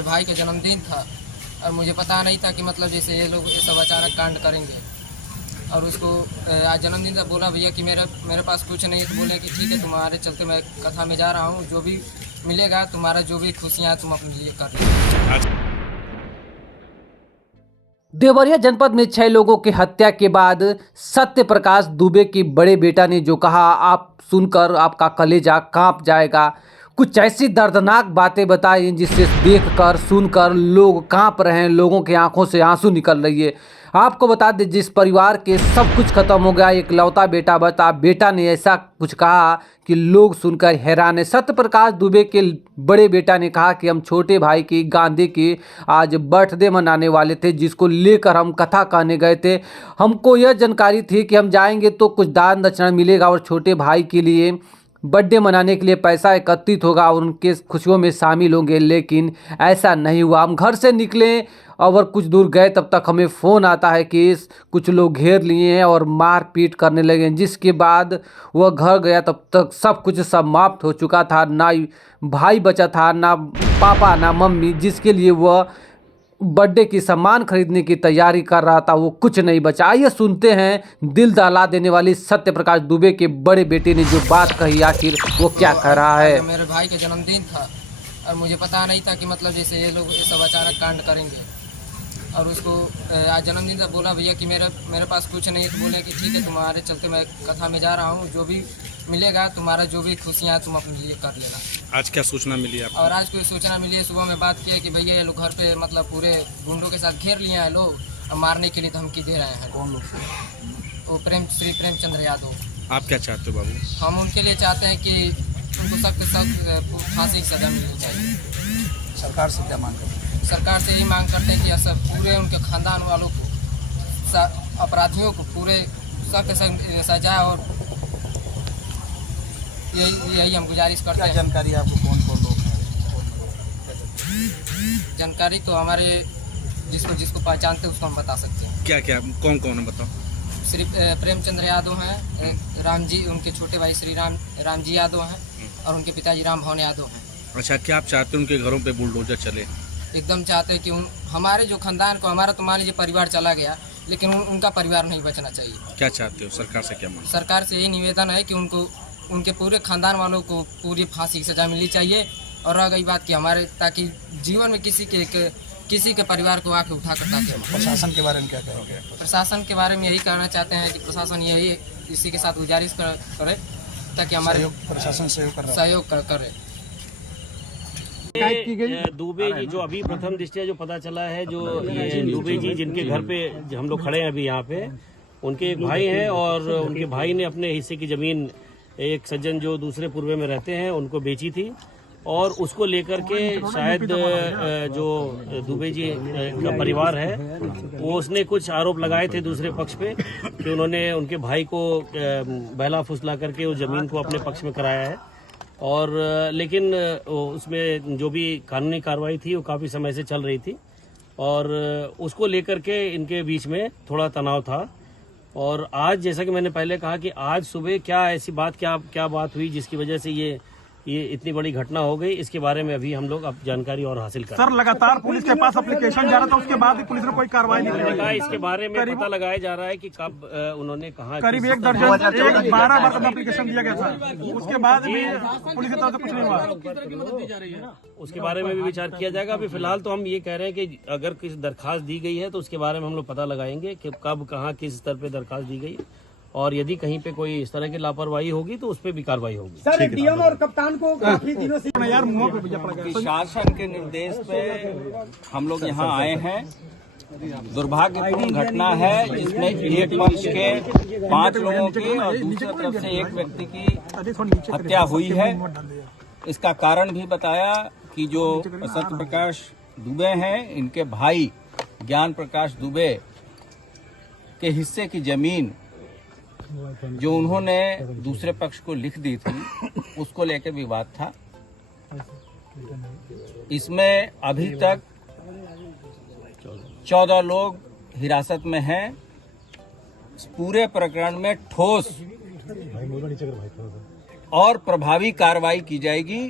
मेरे भाई का जन्मदिन था और मुझे पता नहीं था कि मतलब जैसे ये लोग ये सब अचानक कांड करेंगे। और उसको आज जन्मदिन था, बोला भैया कि मेरे पास कुछ नहीं है, तो बोले कि ठीक है तुम्हारे चलते मैं कथा में जा रहा हूँ, जो भी मिलेगा तुम्हारा जो भी खुशियाँ तुम अपने लिए कर लो। देवरिया जनपद में 6 लोगों की हत्या के बाद सत्य प्रकाश दुबे के बड़े बेटा ने जो कहा, आप सुनकर आपका कलेजा कांप जाएगा। कुछ ऐसी दर्दनाक बातें बताई जिससे देखकर सुनकर लोग कांप रहे हैं, लोगों की आंखों से आंसू निकल रही है। आपको बता दें, जिस परिवार के सब कुछ खत्म हो गया, एक लौता बेटा बता, बेटा ने ऐसा कुछ कहा कि लोग सुनकर हैरान है। सत्य प्रकाश दुबे के बड़े बेटा ने कहा कि हम छोटे भाई की गांधी की आज बर्थडे मनाने वाले थे, जिसको लेकर हम कथा कहने गए थे। हमको यह जानकारी थी कि हम जाएंगे तो कुछ दान दक्षिणा मिलेगा और छोटे भाई के लिए बर्थडे मनाने के लिए पैसा एकत्रित होगा और उनके खुशियों में शामिल होंगे, लेकिन ऐसा नहीं हुआ। हम घर से निकले और कुछ दूर गए, तब तक हमें फ़ोन आता है कि कुछ लोग घेर लिए हैं और मारपीट करने लगे हैं। जिसके बाद वह घर गया, तब तक सब कुछ समाप्त हो चुका था। ना भाई बचा था, ना पापा, ना मम्मी, जिसके लिए वह बर्थडे की सामान खरीदने की तैयारी कर रहा था, वो कुछ नहीं बचा। आइए सुनते हैं दिल दहला देने वाली सत्य प्रकाश दुबे के बड़े बेटे ने जो बात कही, आखिर वो क्या कह रहा है। मेरे भाई का जन्मदिन था और मुझे पता नहीं था कि मतलब जैसे ये लोग ये सब अचानक कांड करेंगे। और उसको आज जन्मदिन था, बोला भैया कि मेरे पास कुछ नहीं है, तो बोले कि ठीक है तुम्हारे चलते मैं कथा में जा रहा हूँ, जो भी मिलेगा तुम्हारा जो भी खुशियाँ तुम अपने लिए कर लेना। आज क्या सूचना मिली आपको? और आज कोई सूचना मिली है, सुबह में बात की है कि भैया ये लोग घर पे मतलब पूरे गुंडों के साथ घेर लिए हैं लोग और मारने के लिए धमकी दे रहे हैं। कौन लोग? वो श्री प्रेमचंद्र यादव। आप क्या चाहते हो बाबू? हम उनके लिए चाहते हैं कि उनको सख्त फांसी की सजा मिलनी चाहिए। सरकार से क्या मांग करते हैं? सरकार से यही मांग करते हैं कि सब पूरे उनके खानदान वालों को, अपराधियों को पूरे सख्त सजा, और यही हम गुजारिश करते हैं। जानकारी आपको कौन लोग हैं? जानकारी तो हमारे जिसको पहचानते हैं उसको हम बता सकते हैं। क्या क्या कौन है बताओ? श्री प्रेमचंद्र यादव हैं, राम जी, उनके छोटे भाई श्री राम जी यादव हैं और उनके पिताजी राम भवन यादव हैं। अच्छा, क्या आप चाहते हैं उनके घरों पे बुलडोजर चले? एकदम चाहते हैं कि हमारे जो खानदान को, हमारा तो मान लीजिए परिवार चला गया, लेकिन उनका परिवार नहीं बचना चाहिए। क्या चाहते हो? सरकार से क्या मांग? सरकार से यही निवेदन है कि उनके पूरे खानदान वालों को पूरी फांसी की सजा मिलनी चाहिए। और रह गई बात कि हमारे, ताकि जीवन में किसी के परिवार को आके उठा कर ताकि प्रशासन के बारे में क्या कहेंगे? प्रशासन के बारे में यही कहना चाहते हैं कि प्रशासन यही इसी के साथ गुजारिश करे ताकि हमारे प्रशासन सहयोग करे। दुबे जी जो अभी प्रथम दृष्टया जो पता चला है, जो ये दुबे जी जिनके घर पे हम लोग खड़े हैं अभी यहाँ पे, उनके एक भाई हैं और उनके भाई ने अपने हिस्से की जमीन एक सज्जन जो दूसरे पूर्वे में रहते हैं उनको बेची थी, और उसको लेकर के शायद जो दुबे जी का परिवार है वो उसने कुछ आरोप लगाए थे दूसरे पक्ष पे कि उन्होंने उनके भाई को बहला फुसला करके उस जमीन को अपने पक्ष में कराया है। और लेकिन उसमें जो भी कानूनी कार्रवाई थी वो काफ़ी समय से चल रही थी और उसको लेकर के इनके बीच में थोड़ा तनाव था। और आज जैसा कि मैंने पहले कहा कि आज सुबह क्या ऐसी बात क्या बात हुई जिसकी वजह से ये इतनी बड़ी घटना हो गई, इसके बारे में अभी हम लोग अब जानकारी और हासिल कर रहे हैं। सर, लगातार पुलिस के पास एप्लीकेशन जा रहा था, उसके बाद भी पुलिस ने कोई कार्रवाई नहीं की। इसके बारे में पता लगाया जा रहा है कि कब उन्होंने कहा, करीब 1 दर्जन 12 बार का एप्लीकेशन दिया गया था, उसके बाद भी पुलिस की तरफ से कुछ नहीं हुआ। उसके बारे में भी विचार किया जाएगा। अभी फिलहाल तो हम ये कह रहे हैं कि अगर किसी दरखास्त दी गई है तो उसके बारे में हम लोग पता लगाएंगे कि कब, कहाँ, किस स्तर पे दरखास्त दी गई है, और यदि कहीं पे कोई इस तरह की लापरवाही होगी तो उस पर भी कार्रवाई होगी। सर, डीएम और कप्तान को काफी दिनों से यार मुंह पे पड़ गया। शासन के निर्देश पे हम लोग यहाँ आए हैं। दुर्भाग्यपूर्ण घटना है जिसमें एक पक्ष के 5 लोगों की और दूसरी तरफ से एक व्यक्ति की हत्या हुई है। इसका कारण भी बताया कि जो सत्य प्रकाश दुबे हैं, इनके भाई ज्ञान प्रकाश दुबे के हिस्से की जमीन जो उन्होंने दूसरे पक्ष को लिख दी थी, उसको लेकर विवाद था। इसमें अभी तक 14 लोग हिरासत में हैं। इस पूरे प्रकरण में ठोस और प्रभावी कार्रवाई की जाएगी।